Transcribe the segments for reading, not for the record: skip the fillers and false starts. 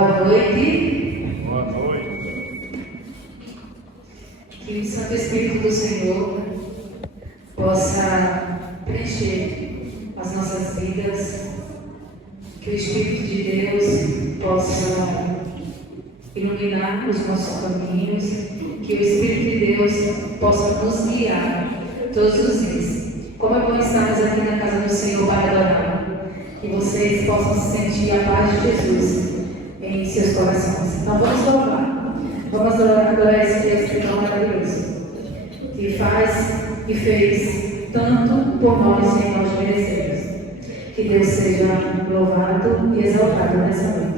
Boa noite. Boa noite. Que o Santo Espírito do Senhor possa preencher as nossas vidas, que o Espírito de Deus possa iluminar os nossos caminhos, que o Espírito de Deus possa nos guiar todos os dias. Como é bom estarmos aqui na casa do Senhor para adorar, que vocês possam sentir a paz de Jesus em seus corações. Então vamos louvar, vamos adorar esse Deus que é tão maravilhoso, que faz e fez tanto por nós e nós merecemos. Que Deus seja louvado e exaltado nessa noite.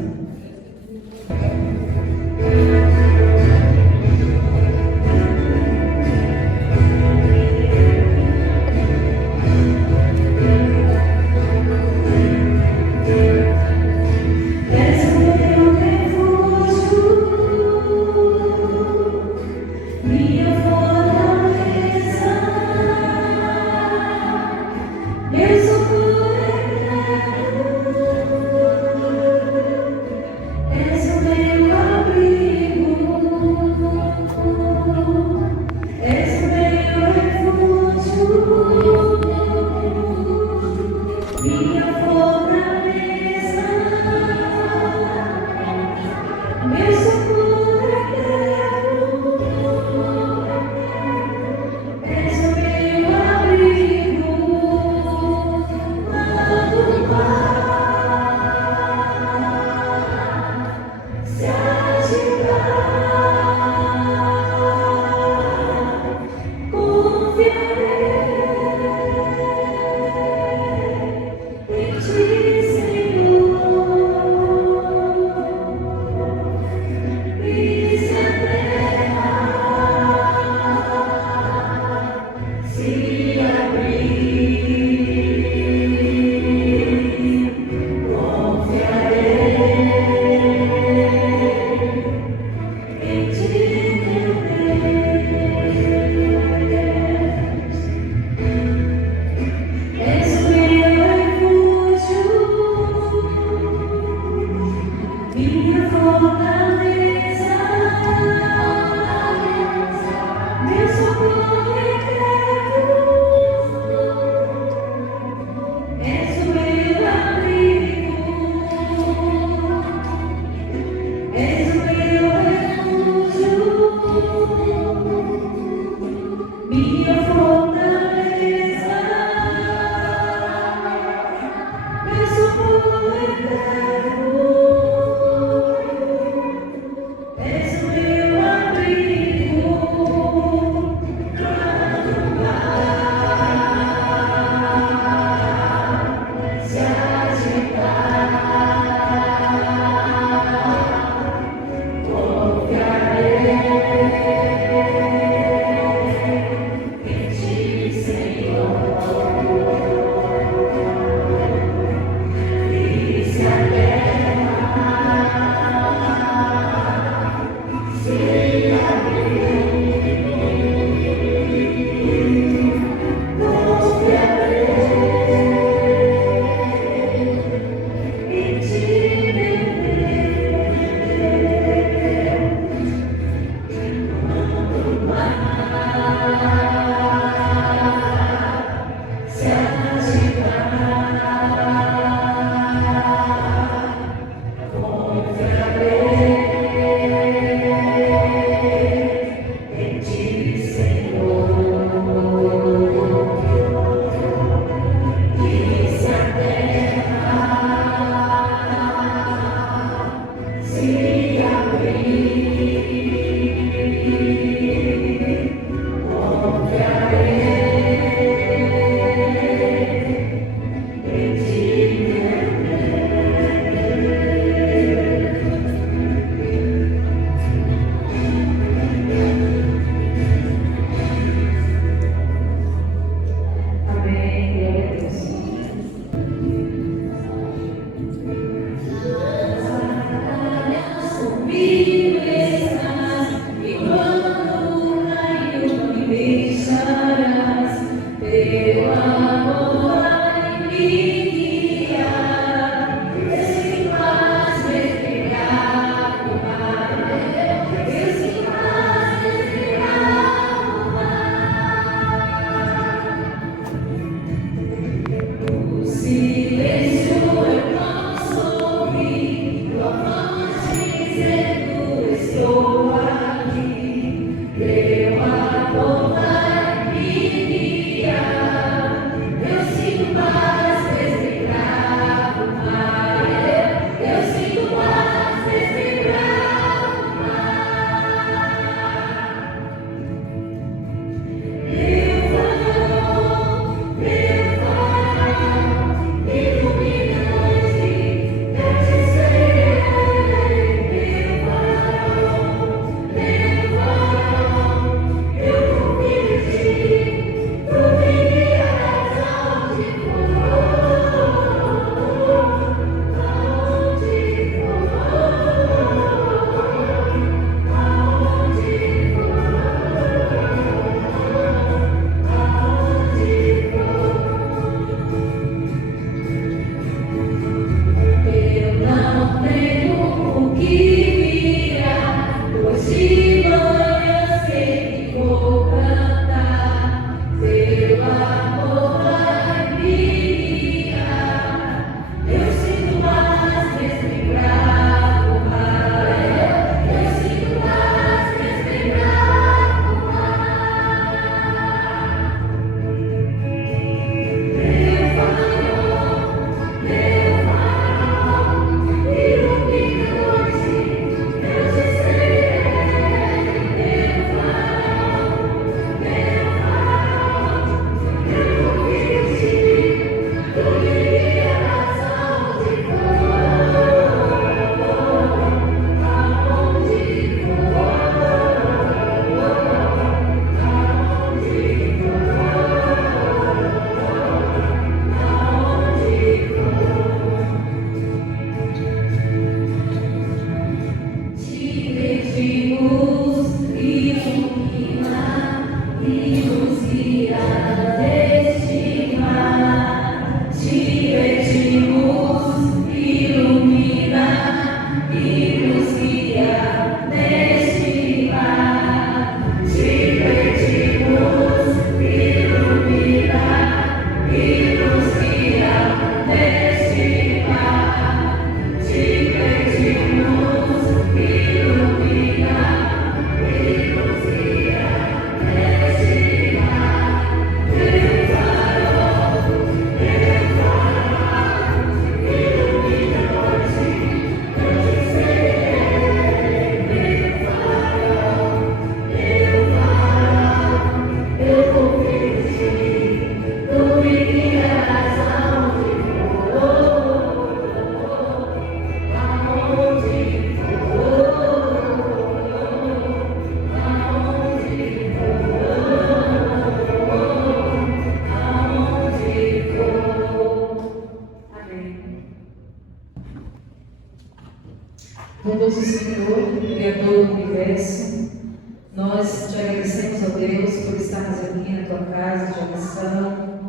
Nós te agradecemos, ó Deus, por estarmos aqui na tua casa de oração,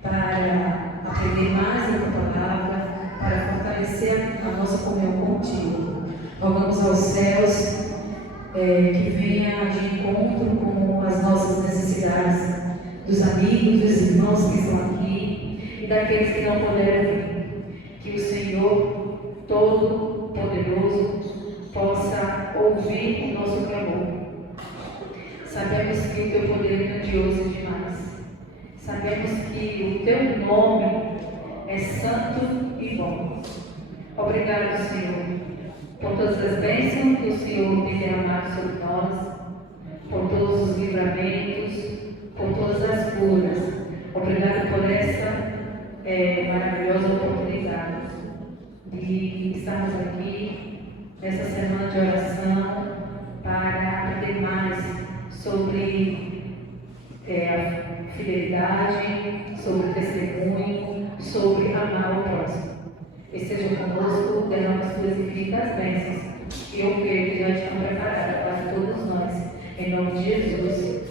para aprender mais da tua palavra, para fortalecer a nossa comunhão contigo. Rogamos aos céus que venha de encontro com as nossas necessidades, dos amigos, dos irmãos que estão aqui e daqueles que não puderam vir. Que o Senhor Todo-Poderoso possa ouvir o nosso clamor. Sabemos que o teu poder é grandioso demais. Sabemos que o teu nome é santo e bom. Obrigado, Senhor, por todas as bênçãos que o Senhor tem derramado sobre nós, por todos os livramentos, por todas as curas. Obrigado por essa maravilhosa oportunidade de estarmos aqui nessa semana de oração para aprender mais sobre a fidelidade, sobre o testemunho, sobre amar o próximo. Esteja conosco, derrama as tuas infinitas bênçãos, que eu creio que já estão preparadas para todos nós. Em nome de Jesus.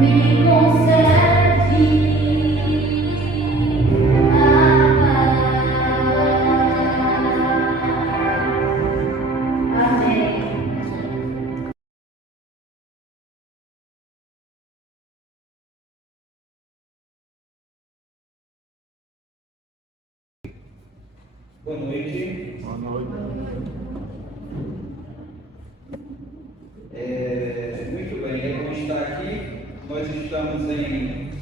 me concede a paz. Amém. Boa noite. Boa noite. Muito bem, é bom estar aqui. Nós estamos em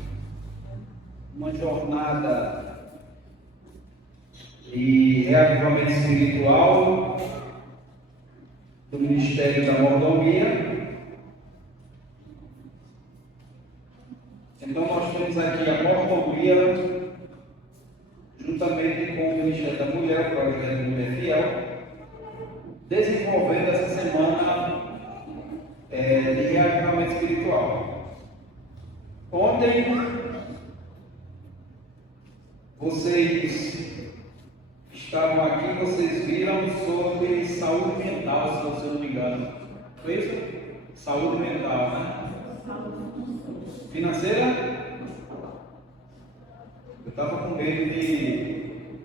uma jornada de reavivamento espiritual do Ministério da Mordomia. Então nós temos aqui a Mordomia, juntamente com o Ministério da Mulher, o Projeto Mulher Fiel, desenvolvendo essa semana de reavivamento espiritual. Ontem, vocês estavam aqui, vocês viram sobre saúde mental, se eu não me engano. Foi isso? Saúde mental, né? Financeira? Eu estava com medo de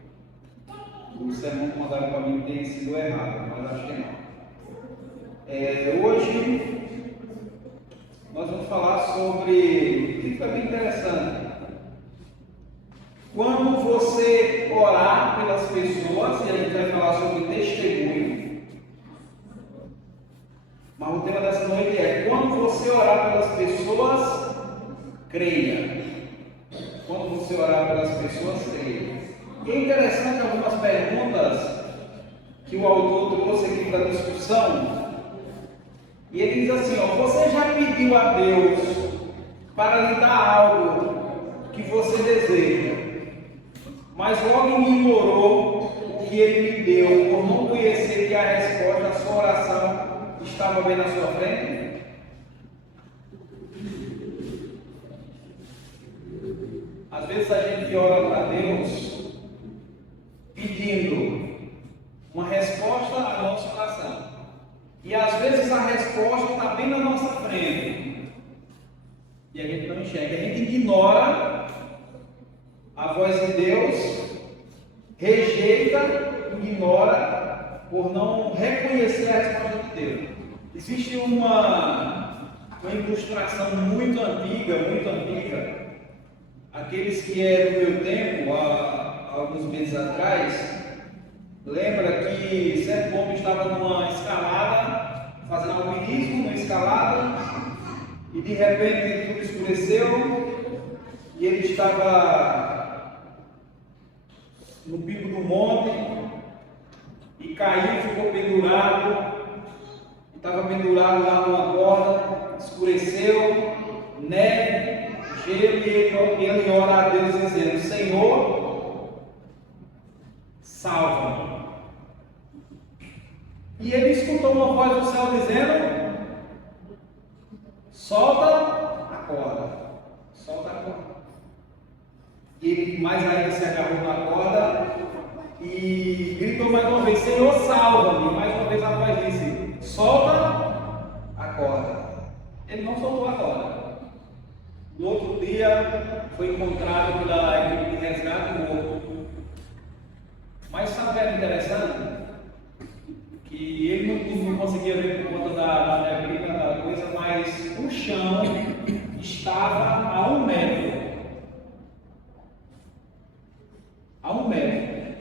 o sermão que mandaram para mim ter sido errado, mas acho que não. Hoje nós vamos falar sobre, fica bem interessante, quando você orar pelas pessoas, e a gente vai falar sobre testemunho, mas o tema dessa noite é: quando você orar pelas pessoas, creia. Quando você orar pelas pessoas, creia. E é interessante algumas perguntas que o autor trouxe aqui para a discussão. E ele diz assim: você já pediu a Deus para lhe dar algo que você deseja, mas logo ignorou o que ele lhe deu por não conhecer que a resposta à sua oração estava bem na sua frente? Às vezes a gente ora para Deus pedindo uma resposta à nossa oração. E às vezes a resposta está bem na nossa frente. E a gente não enxerga. A gente ignora a voz de Deus, rejeita, ignora, por não reconhecer a resposta de Deus. Existe uma ilustração muito antiga. Aqueles que é do meu tempo, há alguns meses atrás, lembra que certo homem estava numa escalada, fazendo alpinismo numa escalada, e de repente tudo escureceu, e ele estava no pico do monte, e caiu, ficou pendurado, estava pendurado lá numa corda, escureceu, neve, gelo, e ele ora a Deus dizendo: Senhor, salva-me. E ele escutou uma voz do céu dizendo: solta a corda, solta a corda. E ele mais ainda se agarrou na corda e gritou mais uma vez: Senhor, salva-me. Mais uma vez a voz disse: solta a corda. Ele não soltou a corda. No outro dia foi encontrado pela equipe de resgate morto. Mas sabe o que é interessante? Que ele não conseguia ver por conta da neblina, da coisa, mas o chão estava a 1 metro. A 1 metro.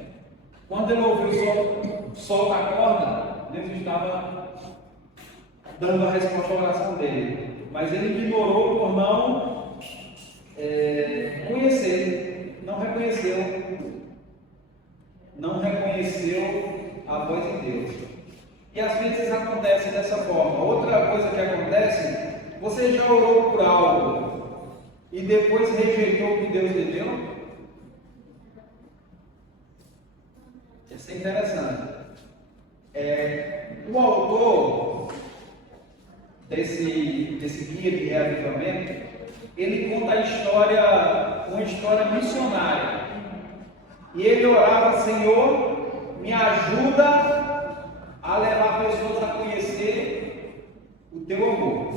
Quando ele ouviu solta a corda, Deus estava dando a resposta à oração dele. Mas ele ignorou por não conhecer, não reconheceu a voz de Deus. E às vezes acontece dessa forma. Outra coisa que acontece: você já orou por algo e depois rejeitou o que Deus lhe deu? Isso é interessante. O autor desse guia de reavivamento, ele conta uma história missionária. E ele orava: Senhor, me ajuda a levar pessoas a conhecer o teu amor.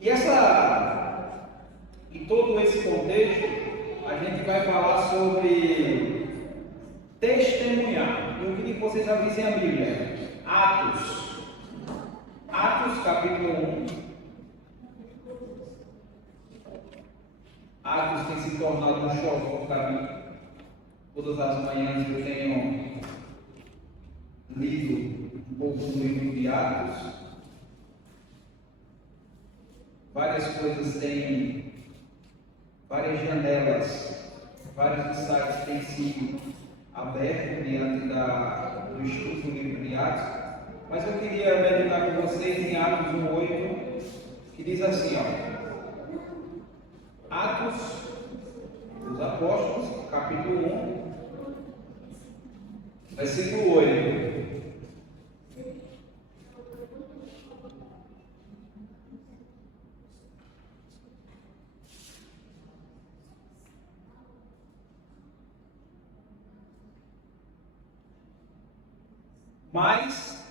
E essa todo esse contexto, a gente vai falar sobre testemunhar. Eu queria que vocês abrissem a Bíblia. Atos. Atos capítulo 1. Atos tem se tornado um xodó para mim. Todas as manhãs eu tenho lido um pouco do livro de Atos. Várias coisas têm, várias janelas, vários insights têm sido abertos diante do estudo do livro de Atos. Mas eu queria meditar com vocês em Atos 1:8, que diz assim, Atos dos Apóstolos, capítulo 1, versículo 8. Mas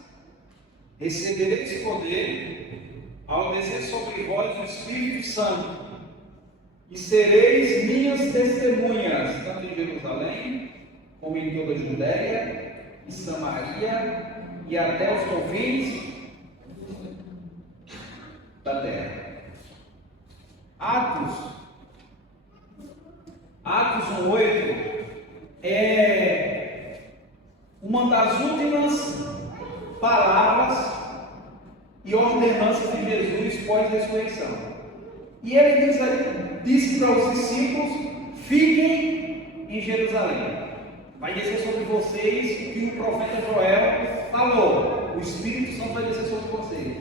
recebereis poder ao descer sobre vós o Espírito Santo, e sereis minhas testemunhas, tanto em Jerusalém, como em toda a Judéia e Samaria, e até os confins da terra. Atos 1:8 é uma das últimas palavras e ordenanças de Jesus pós-ressurreição. E ele disse para os discípulos: fiquem em Jerusalém. Vai descer sobre vocês o que o profeta Joel falou. O Espírito Santo vai descer sobre vocês.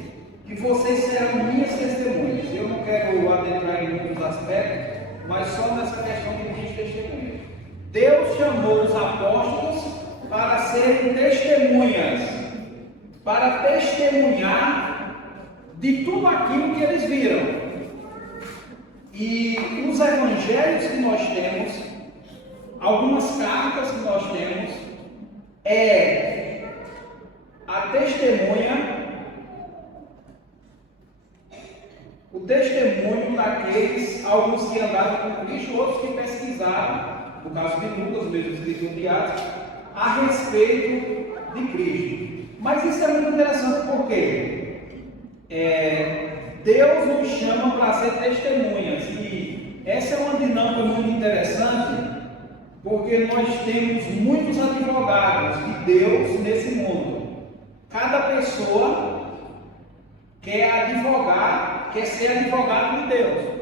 E vocês serão minhas testemunhas. Eu não quero adentrar em muitos aspectos, mas só nessa questão de minhas testemunhas. Deus chamou os apóstolos para serem testemunhas, para testemunhar de tudo aquilo que eles viram. E os evangelhos que nós temos, algumas cartas que nós temos, é a testemunha, o testemunho daqueles, alguns que andaram com Cristo, outros que pesquisaram, no caso de Lucas, mesmo escritor de Atos, a respeito de Cristo. Mas isso é muito interessante porque Deus nos chama para ser testemunhas, e essa é uma dinâmica muito interessante, porque nós temos muitos advogados de Deus nesse mundo. Cada pessoa quer advogar, quer ser advogado de Deus.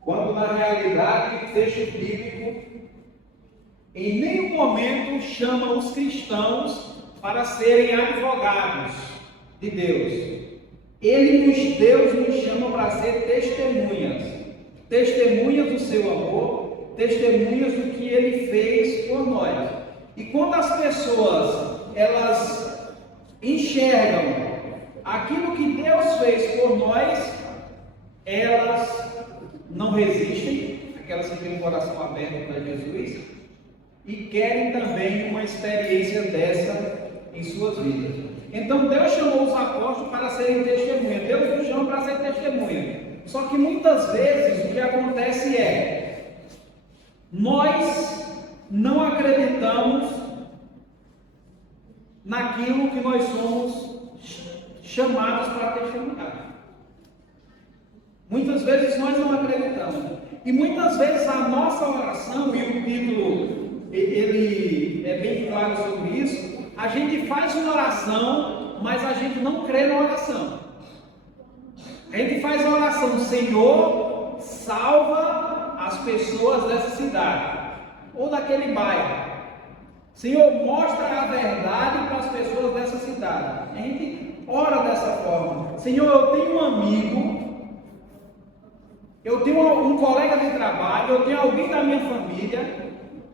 Quando na realidade o texto bíblico em nenhum momento chama os cristãos para serem advogados de Deus. Deus nos chama para ser testemunhas do seu amor, testemunhas do que Ele fez por nós. E quando as pessoas elas enxergam aquilo que Deus fez por nós, elas não resistem, aquelas que têm o coração aberto para Jesus, e querem também uma experiência dessa em suas vidas. Então Deus chamou os apóstolos para serem testemunhas. Deus nos chama para ser testemunha. Só que muitas vezes o que acontece é, nós não acreditamos naquilo que nós somos chamados para testemunhar. Muitas vezes nós não acreditamos. E muitas vezes a nossa oração, e o título ele é bem claro sobre isso, a gente faz uma oração, mas a gente não crê na oração. A gente faz a oração: Senhor, salva as pessoas dessa cidade ou daquele bairro. Senhor, mostra a verdade para as pessoas dessa cidade. A gente ora dessa forma. Senhor, eu tenho um amigo, eu tenho um colega de trabalho, eu tenho alguém da minha família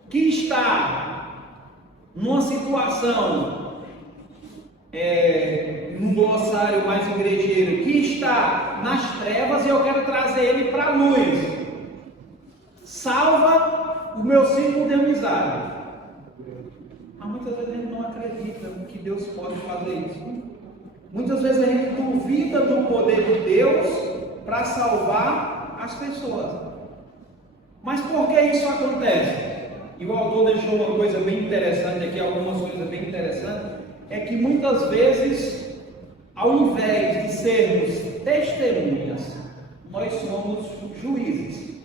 que está numa situação, num glossário mais igrejeiro, que está nas trevas, e eu quero trazer ele para a luz. Salva o meu círculo de amizade. Mas muitas vezes a gente não acredita que Deus pode fazer isso. Muitas vezes a gente duvida do poder de Deus para salvar as pessoas. Mas por que isso acontece? E o autor deixou uma coisa bem interessante aqui, algumas coisas bem interessantes, é que muitas vezes, ao invés de sermos testemunhas, nós somos juízes,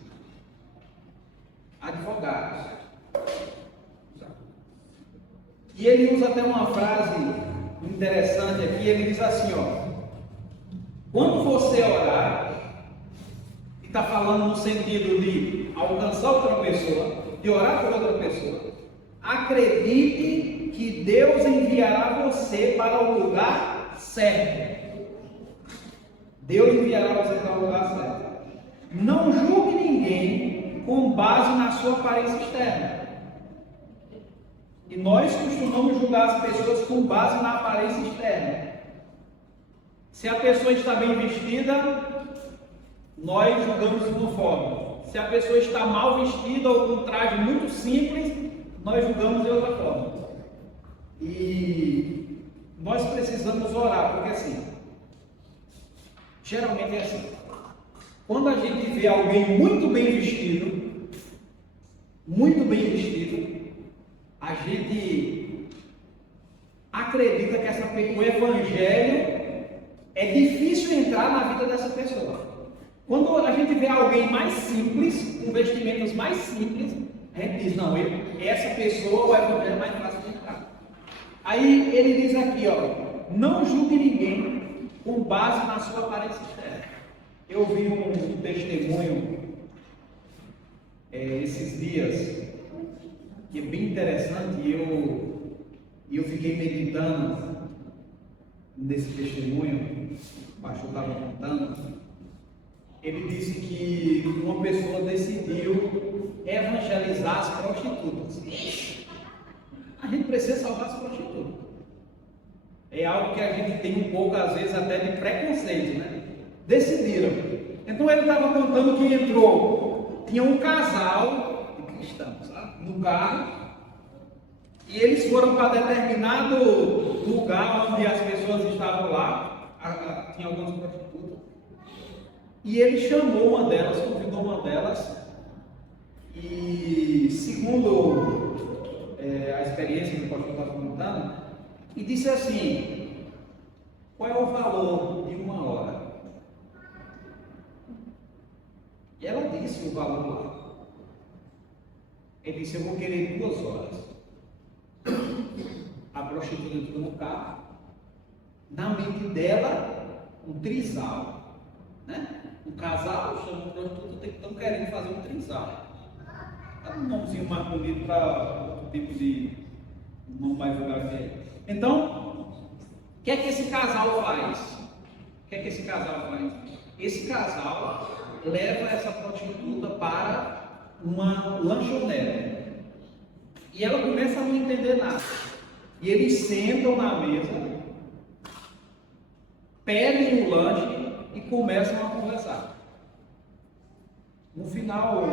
advogados. E ele usa até uma frase interessante aqui, ele diz assim, quando você orar, e está falando no sentido de alcançar outra pessoa, de orar por outra pessoa, acredite que Deus enviará você para o lugar certo. Deus enviará você para o lugar certo. Não julgue ninguém com base na sua aparência externa. E nós costumamos julgar as pessoas com base na aparência externa. Se a pessoa está bem vestida, nós julgamos de uma forma. Se a pessoa está mal vestida ou com um traje muito simples, nós julgamos de outra forma. E nós precisamos orar, porque assim, geralmente é assim. Quando a gente vê alguém muito bem vestido, a gente acredita que o evangelho é difícil entrar na vida dessa pessoa. Quando a gente vê alguém mais simples, com vestimentas mais simples, a gente diz, não, essa pessoa, o evangelho é mais fácil de entrar. Aí ele diz aqui, não julgue ninguém com base na sua aparência externa. Eu vi um testemunho esses dias, que é bem interessante, e eu fiquei meditando nesse testemunho, o pastor estava contando. Ele disse que uma pessoa decidiu evangelizar as prostitutas. A gente precisa salvar as prostitutas. É algo que a gente tem um pouco, às vezes, até de preconceito, né? Decidiram. Então ele estava contando que tinha um casal de cristãos, sabe? No carro, e eles foram para determinado lugar onde as pessoas estavam lá, tinha algumas prostitutas, e ele chamou uma delas, convidou uma delas, e segundo a experiência que o pastor estava contando, e disse assim, qual é o valor de uma hora? E ela disse o valor lá. Ele disse, eu vou querer 2 horas. A prostituta entrou no carro, na mente dela, um trisal, né? O casal chama a prostituta, estão querendo fazer um trisal. Dá um nomezinho mais bonito para outro tipo de nome mais vulgar que é. Então, o que é que esse casal faz? Esse casal leva essa prostituta para uma lanchonete. E ela começa a não entender nada. E eles sentam na mesa, pedem o lanche e começam a conversar. No final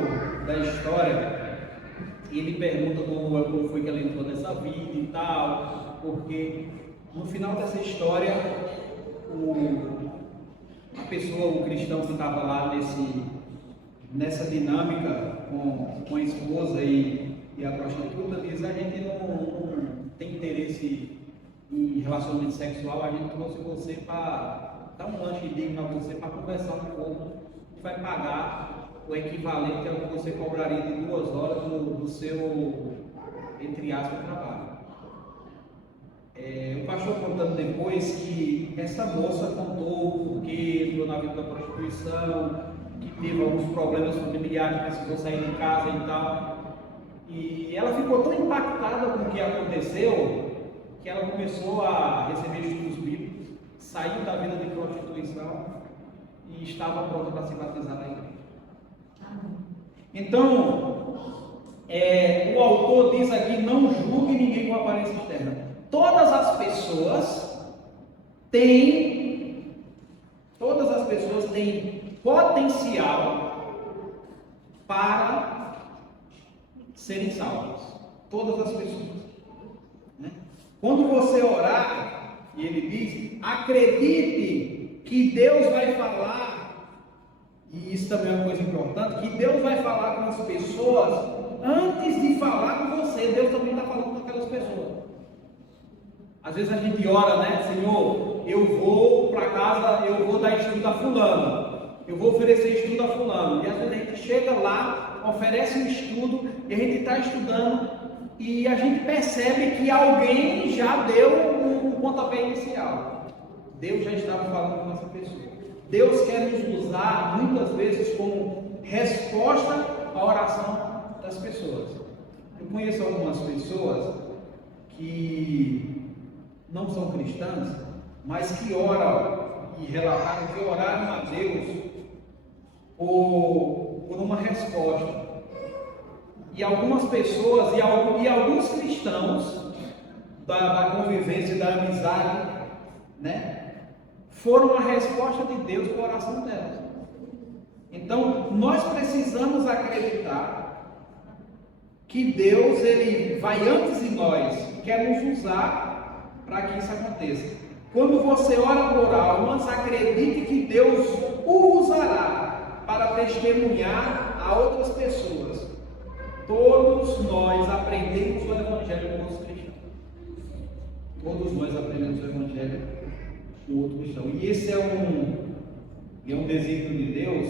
da história, ele pergunta como foi que ela entrou nessa vida e tal, porque no final dessa história, o cristão que estava lá nessa dinâmica com a esposa e a prostituta diz, a gente não tem interesse em relacionamento sexual, a gente trouxe você para dar um lanche digno a você, para conversar um pouco, e vai pagar o equivalente ao que você cobraria de 2 horas do seu, entre aspas, trabalho. O pastor contando depois que essa moça contou porque entrou na vida da prostituição, que teve alguns problemas familiares, precisou sair de casa e tal. E ela ficou tão impactada com o que aconteceu que ela começou a receber estudos bíblicos, saiu da vida de prostituição e estava pronta para se batizar na igreja. Então, o autor diz aqui, não julgue ninguém com aparência externa. Todas as pessoas têm potencial para serem salvas. Todas as pessoas. Quando você orar, e ele diz, acredite que Deus vai falar, e isso também é uma coisa importante, que Deus vai falar com as pessoas antes de falar com você. Deus também está falando com aquelas pessoas. Às vezes a gente ora, né? Senhor, eu vou para casa, eu vou dar estudo a fulano, eu vou oferecer estudo a fulano. E às vezes a gente chega lá, oferece um estudo, e a gente está estudando, e a gente percebe que alguém já deu um pontapé inicial. Deus já estava falando com essa pessoa. Deus quer nos usar muitas vezes como resposta à oração das pessoas. Eu conheço algumas pessoas que não são cristãs, mas que oram e relataram que oraram a Deus por uma resposta. E algumas pessoas e alguns cristãos da convivência, da amizade, né, foram a resposta de Deus para a oração delas. Então, nós precisamos acreditar que Deus, ele vai antes de nós, quer nos usar para que isso aconteça. Quando você ora por almas, acredite que Deus o usará para testemunhar a outras pessoas. Todos nós aprendemos o Evangelho com os cristãos. Todos nós aprendemos o Evangelho com outro cristão. E esse é um desígnio de Deus,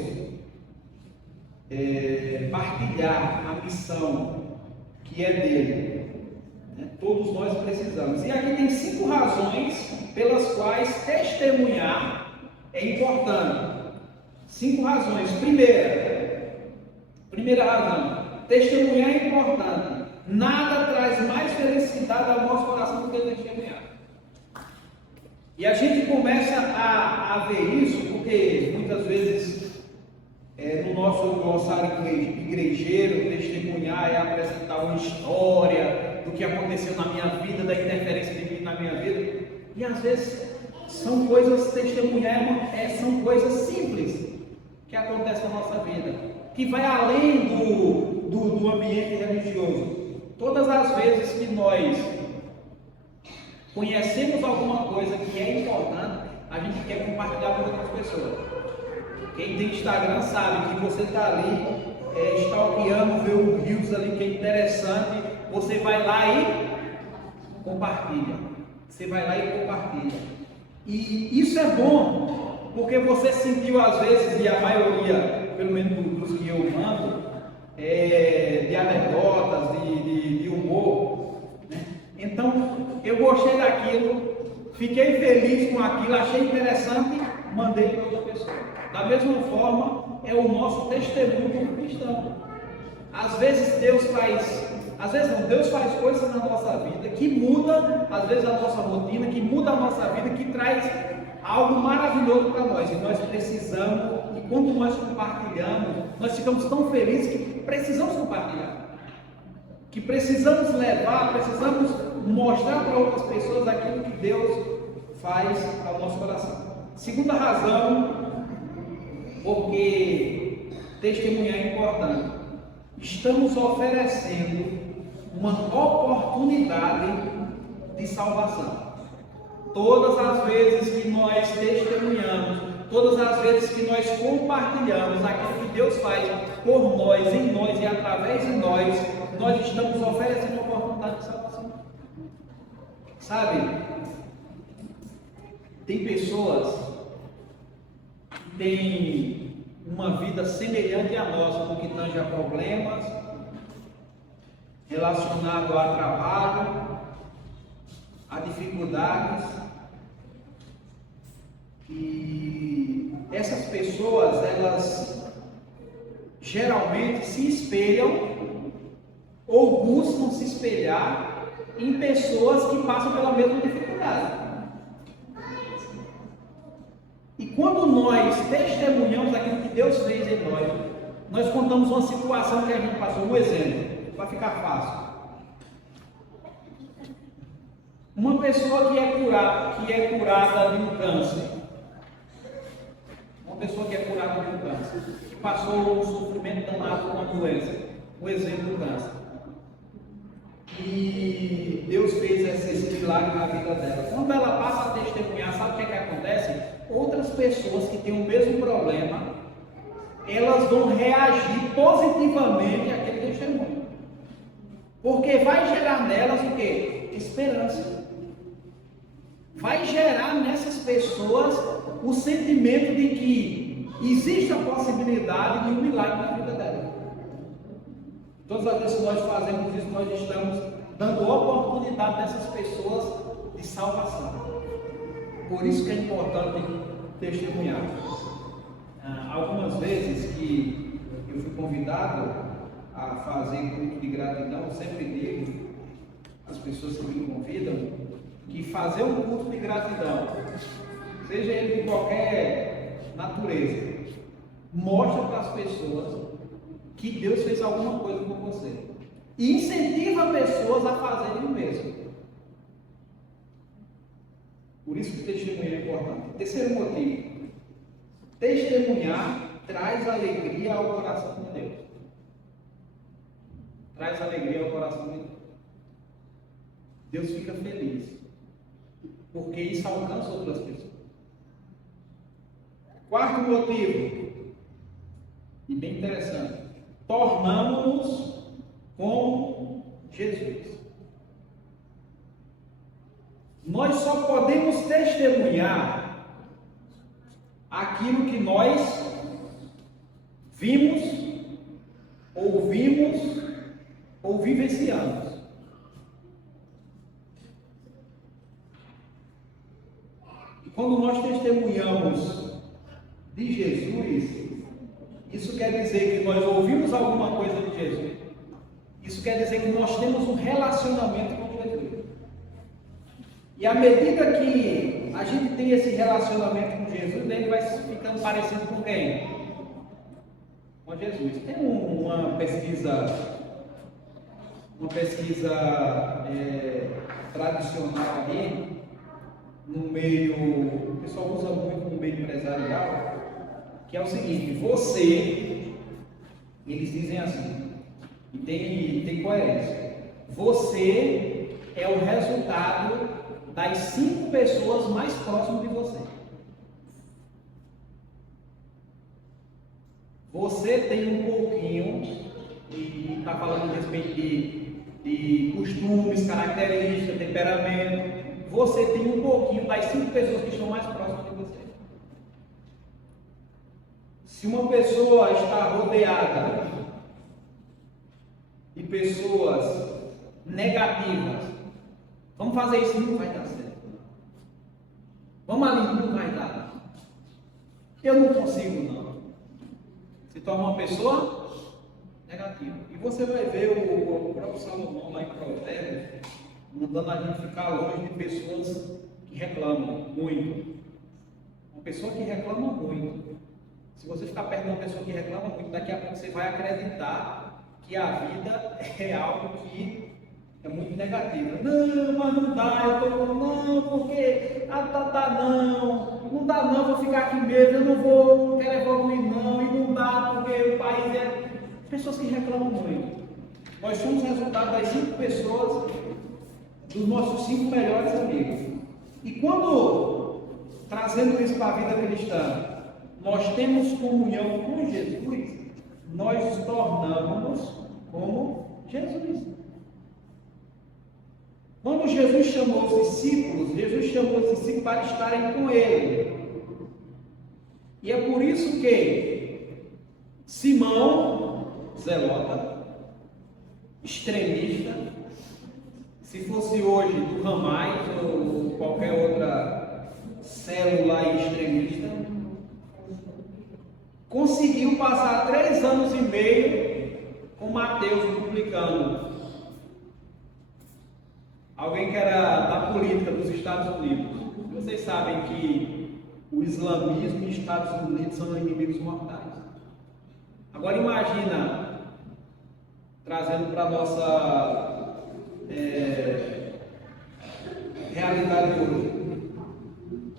partilhar a missão que é dele. Todos nós precisamos. E aqui tem 5 razões pelas quais testemunhar é importante. 5 razões. Primeira razão. Testemunhar é importante. Nada traz mais felicidade ao nosso coração do que testemunhar. E a gente começa a ver isso porque muitas vezes no nosso glossário igrejeiro, testemunhar é apresentar uma história do que aconteceu na minha vida, da interferência de Deus na minha vida. E às vezes são coisas, testemunhar são coisas simples que acontecem na nossa vida, que vai além do ambiente religioso. Todas as vezes que nós conhecemos alguma coisa que é importante, a gente quer compartilhar com outras pessoas. Quem tem Instagram sabe que você está ali stalkeando, vê o Reels ali que é interessante, você vai lá e compartilha. E isso é bom, porque você sentiu às vezes, e a maioria, pelo menos dos que eu mando, de anedotas, de humor, né? Então eu gostei daquilo, fiquei feliz com aquilo, achei interessante, mandei para outra pessoa. Da mesma forma é o nosso testemunho como cristão. Às vezes Deus faz coisas na nossa vida que muda às vezes a nossa rotina, que muda a nossa vida, que traz algo maravilhoso para nós, e nós precisamos, e quando nós compartilhamos, nós ficamos tão felizes que precisamos compartilhar, que precisamos levar, precisamos mostrar para outras pessoas aquilo que Deus faz ao nosso coração. Segunda razão, porque testemunhar é importante, estamos oferecendo uma oportunidade de salvação. Todas as vezes que nós testemunhamos, todas as vezes que nós compartilhamos aquilo que Deus faz por nós, em nós e através de nós, nós estamos oferecendo uma oportunidade de salvação. Sabe, tem pessoas que têm uma vida semelhante à nossa, no que tange a problemas relacionados a trabalho, a dificuldades, e essas pessoas, elas geralmente se espelham ou buscam se espelhar em pessoas que passam pela mesma dificuldade. E quando nós testemunhamos aquilo que Deus fez em nós, nós contamos uma situação que a gente passou, um exemplo, para ficar fácil. Uma pessoa que é curada de um câncer, que passou um sofrimento danado com uma doença, um exemplo do câncer. que Deus fez esse milagre na vida dela. Quando ela passa a testemunhar, sabe o que é que acontece? Outras pessoas que têm o mesmo problema, elas vão reagir positivamente àquele testemunho. Porque vai gerar nelas o quê? Esperança. Vai gerar nessas pessoas o sentimento de que existe a possibilidade de um milagre na vida dela. Todas as vezes que nós fazemos isso, nós estamos dando oportunidade dessas pessoas de salvação. Por isso que é importante testemunhar. Algumas vezes que eu fui convidado a fazer culto de gratidão, eu sempre digo às pessoas que me convidam que fazer um culto de gratidão, seja ele de qualquer natureza, mostra para as pessoas que Deus fez alguma coisa com você e incentiva pessoas a fazerem o mesmo. Por isso que o testemunho é importante. Terceiro motivo: testemunhar traz alegria ao coração de Deus. Traz alegria ao coração de Deus. Deus fica feliz, porque isso alcança outras pessoas. Quarto motivo, e bem interessante: tornamos-nos como Jesus. Nós só podemos testemunhar aquilo que nós vimos, ouvimos ou vivenciamos. E quando nós testemunhamos de Jesus, isso quer dizer que nós ouvimos alguma coisa de Jesus. Isso quer dizer que nós temos um relacionamento com Jesus. E à medida que a gente tem esse relacionamento com Jesus, ele vai ficando parecido com quem? Com Jesus. Tem uma pesquisa tradicional ali, no meio, o pessoal usa muito no meio empresarial, que é o seguinte: você, eles dizem assim, e tem coerência, você é o resultado das 5 pessoas mais próximas de você. Você tem um pouquinho, e está falando a respeito de costumes, características, temperamento. Você tem um pouquinho das 5 pessoas que estão mais próximas de você. Se uma pessoa está rodeada de pessoas negativas, vamos fazer isso, não vai dar certo. Vamos ali, não vai dar. Eu não consigo, não. Se torna uma pessoa negativa. E você vai ver o próprio Salomão lá em Provérbios, mandando a gente ficar longe de pessoas que reclamam muito. Uma pessoa que reclama muito. Se você ficar perto de uma pessoa que reclama muito, daqui a pouco você vai acreditar que a vida é algo que é muito negativo. Não, mas não dá, não, porque não dá não, vou ficar aqui mesmo, eu não quero evoluir não, e não dá porque o país é... Pessoas que reclamam muito. Nós somos resultado das 5 pessoas, dos nossos 5 melhores amigos. E quando, trazendo isso para a vida cristã, nós temos comunhão com Jesus, nós nos tornamos como Jesus. Quando Jesus chamou os discípulos, Jesus chamou os discípulos para estarem com Ele. E é por isso que Simão, zelota, extremista, se fosse hoje do Ramais ou qualquer outra célula extremista, conseguiu passar 3 anos e meio com Mateus, o publicano. Alguém que era da política dos Estados Unidos. Vocês sabem que o islamismo e os Estados Unidos são inimigos mortais. Agora imagina, trazendo para a nossa realidade hoje,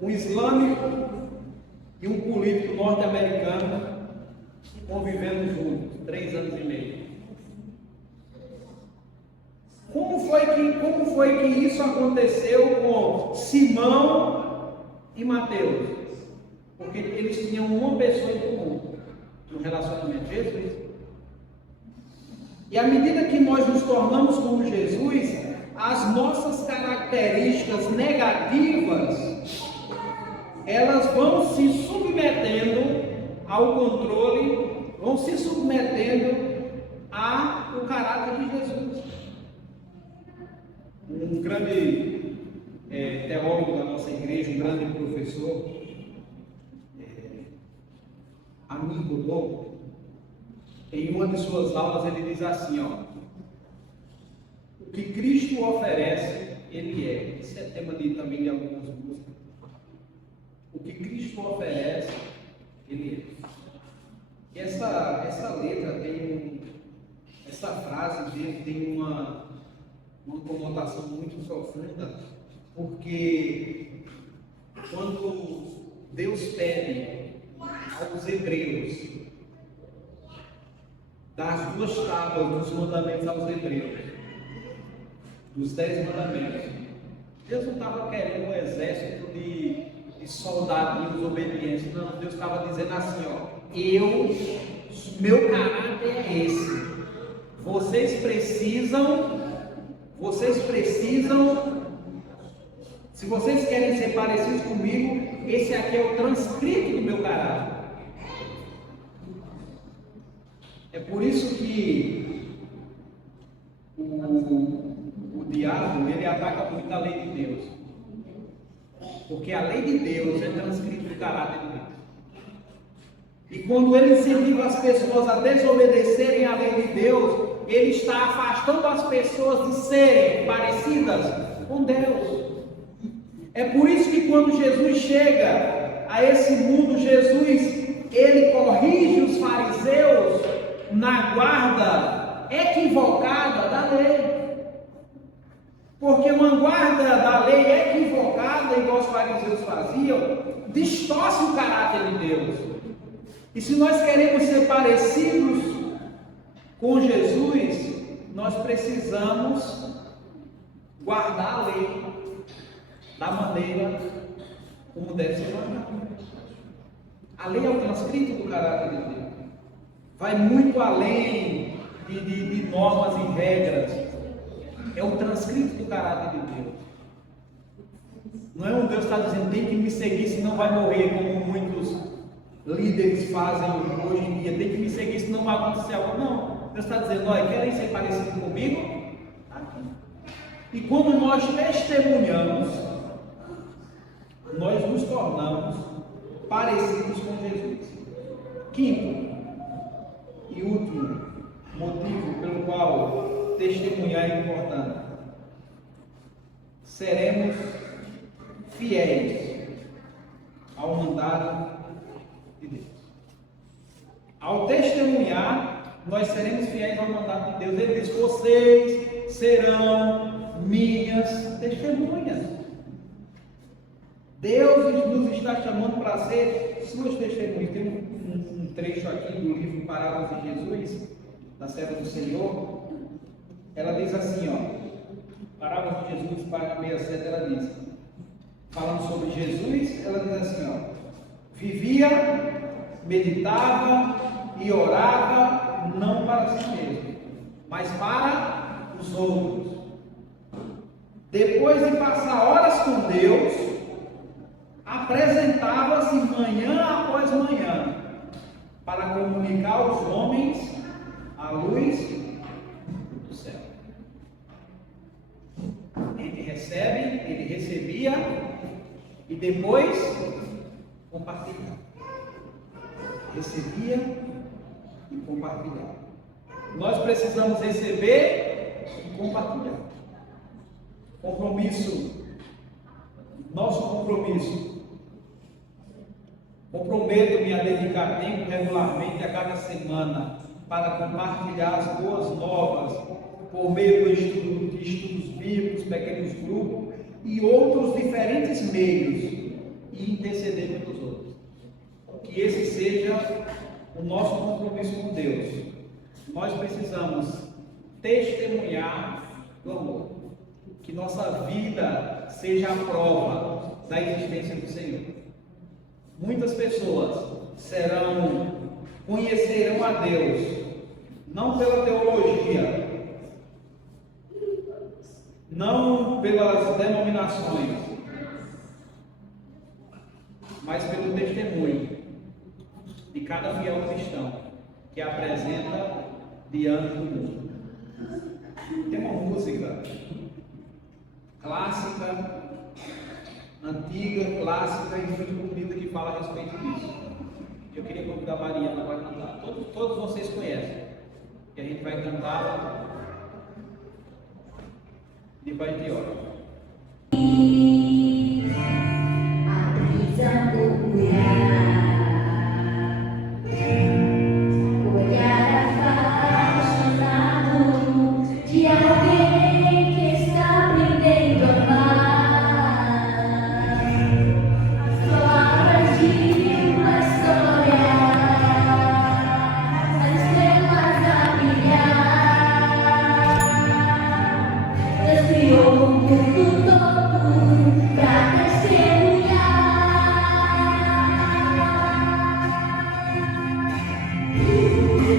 um islâmico e um político norte-americano convivendo juntos 3 anos e meio. Como foi que isso aconteceu com Simão e Mateus? Porque eles tinham uma pessoa em comum no relacionamento, Jesus. E à medida que nós nos tornamos como Jesus, as nossas características negativas, elas vão se submetendo ao controle, vão se submetendo ao caráter de Jesus. Um grande teólogo da nossa igreja, um grande professor, amigo do, em uma de suas aulas ele diz assim, o que Cristo oferece, Ele é. Esse é tema também de algumas músicas. O que Cristo oferece, Ele é. E essa letra tem essa frase dele tem uma conotação muito profunda, porque quando Deus pede aos hebreus das 2 tábuas dos mandamentos aos hebreus, dos 10 mandamentos, Deus não estava querendo um exército de soldadinhos obedientes, não. Deus estava dizendo assim, meu caráter é esse. Vocês precisam, se vocês querem ser parecidos comigo, esse aqui é o transcrito do meu caráter. É por isso que o diabo, ele ataca muito a lei de Deus. Porque a lei de Deus é transcrita no caráter de Deus. E quando ele incentiva as pessoas a desobedecerem à lei de Deus, ele está afastando as pessoas de serem parecidas com Deus. É por isso que quando Jesus chega a esse mundo, ele corrige os fariseus na guarda equivocada da lei. Porque uma guarda da lei equivocada, igual os fariseus faziam, distorce o caráter de Deus. E se nós queremos ser parecidos com Jesus, nós precisamos guardar a lei da maneira como deve ser guardada. A lei é o transcrito do caráter de Deus. Vai muito além de normas e regras. É o transcrito do caráter de Deus. Não é um Deus que está dizendo, tem que me seguir, senão vai morrer, como muitos líderes fazem hoje em dia. Tem que me seguir, senão vai acontecer algo. Não. Deus está dizendo, olha, querem ser parecidos comigo? Está aqui. E quando nós testemunhamos, nós nos tornamos parecidos com Jesus. Quinto e último motivo pelo qual testemunhar é importante. Seremos fiéis ao mandado de Deus. Ao testemunhar, nós seremos fiéis ao mandato de Deus. Ele diz, vocês serão minhas testemunhas. Deus nos está chamando para ser suas testemunhas. Tem um trecho aqui do livro Parábolas de Jesus, da serva do Senhor. Ela diz assim, Parábolas de Jesus, página 67, ela diz, falando sobre Jesus, ela diz assim, vivia, meditava e orava, não para si mesmo, mas para os outros. Depois de passar horas com Deus, apresentava-se manhã após manhã, para comunicar aos homens a luz do céu. Ele recebia e depois compartilhava. Recebia e compartilhava. Nós precisamos receber e compartilhar. Nosso compromisso. Comprometo-me a dedicar tempo regularmente a cada semana para compartilhar as boas novas por meio de estudos bíblicos, pequenos grupos e outros diferentes meios e interceder pelos outros. Que esse seja o nosso compromisso com Deus. Nós precisamos testemunhar do amor. que nossa vida seja a prova da existência do Senhor. Muitas pessoas conhecerão a Deus, não pela teologia, não pelas denominações, mas pelo testemunho de cada fiel cristão que apresenta diante do mundo. Tem uma música clássica, antiga, clássica e muito bonita que fala a respeito disso. Eu queria convidar a Mariana para cantar. Todos vocês conhecem. E a gente vai cantar e vai de hora. A brisa murmurar, olhar apaixonado de alguém que está aprendendo a amar. As palavras de uma história, as estrelas a brilhar. Deus criou o mundo todo pra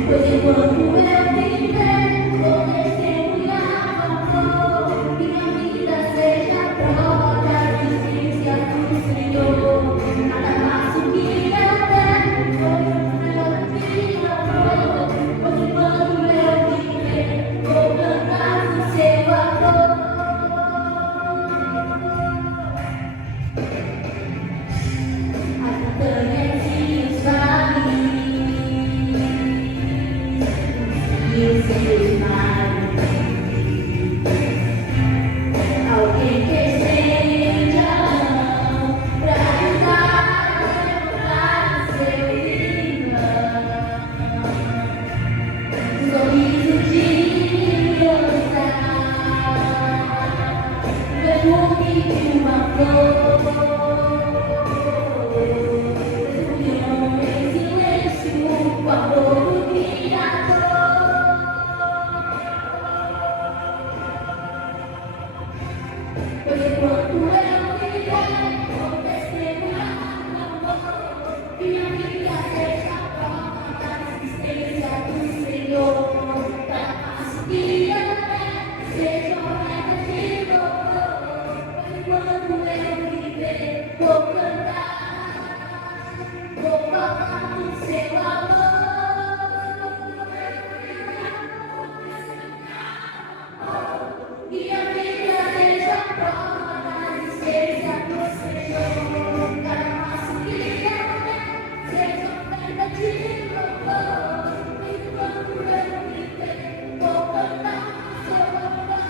pois enquanto eu viver, vou testemunhar o amor. Minha vida seja a prova da existência do Senhor. Cada passo que eu der, vou melhor vida amor. Pois enquanto eu viver, vou cantar o seu amor. As montanhas e os vales, e os seus mares, alguém que estende a mão pra ajudar a levantar o seu irmão. Um sorriso de criança, um perfume de uma flor, em silêncio, o amor do Criador. Pois enquanto eu viver, vou testemunhar o amor. Minha vida seja a prova da existência do Senhor. Cada passo que eu der, seja oferta de louvor. Pois enquanto eu viver, vou cantar, vou falar do seu amor. Minha vida seja a prova da existência do Senhor. Cada passo que eu der, seja oferta de louvor. Enquanto eu viver, vou cantar o seu amor.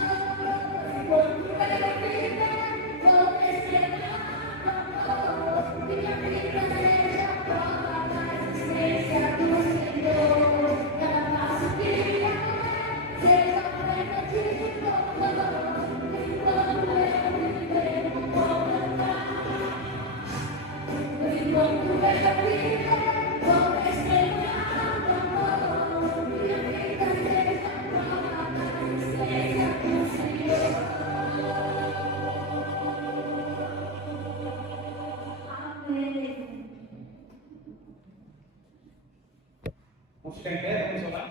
Enquanto eu viver, vou testemunhar o amor. Minha vida seja a prova da existência do Senhor. Cada passo que eu der, seja oferta de louvor. Enquanto eu viver, vou cantar. Enquanto eu viver, vou testemunhar o amor. Minha vida seja a prova da existência do Senhor. Amém. Vamos ficar em pé, vamos orar?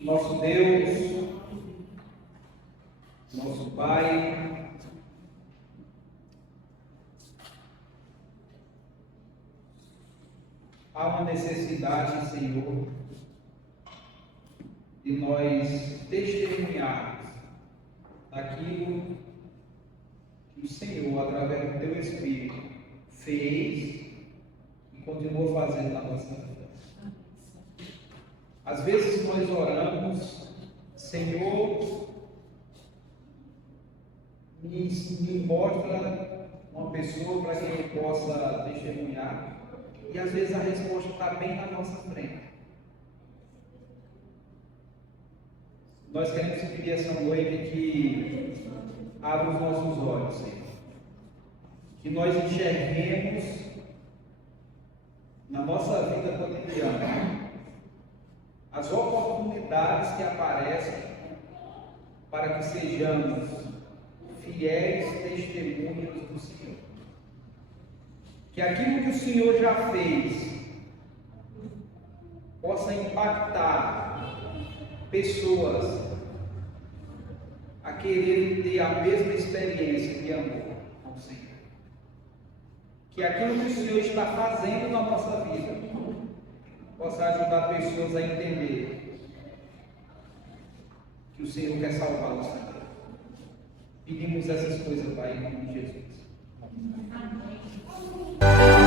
Nosso Deus, nosso Pai, há uma necessidade, Senhor, de nós testemunharmos daquilo que o Senhor, através do Teu Espírito, fez e continua fazendo na nossa vida. Às vezes nós oramos, Senhor, me mostra uma pessoa para quem eu possa testemunhar, e às vezes a resposta está bem na nossa frente. Nós queremos pedir essa noite que abra os nossos olhos, Senhor, que nós enxerguemos na nossa vida cotidiana, as oportunidades que aparecem para que sejamos fiéis testemunhas do Senhor. Que aquilo que o Senhor já fez possa impactar pessoas a quererem ter a mesma experiência de amor com o Senhor. Que aquilo que o Senhor está fazendo na nossa vida possa ajudar pessoas a entender que o Senhor quer salvá-los também. Pedimos essas coisas, Pai, em nome de Jesus. Amém.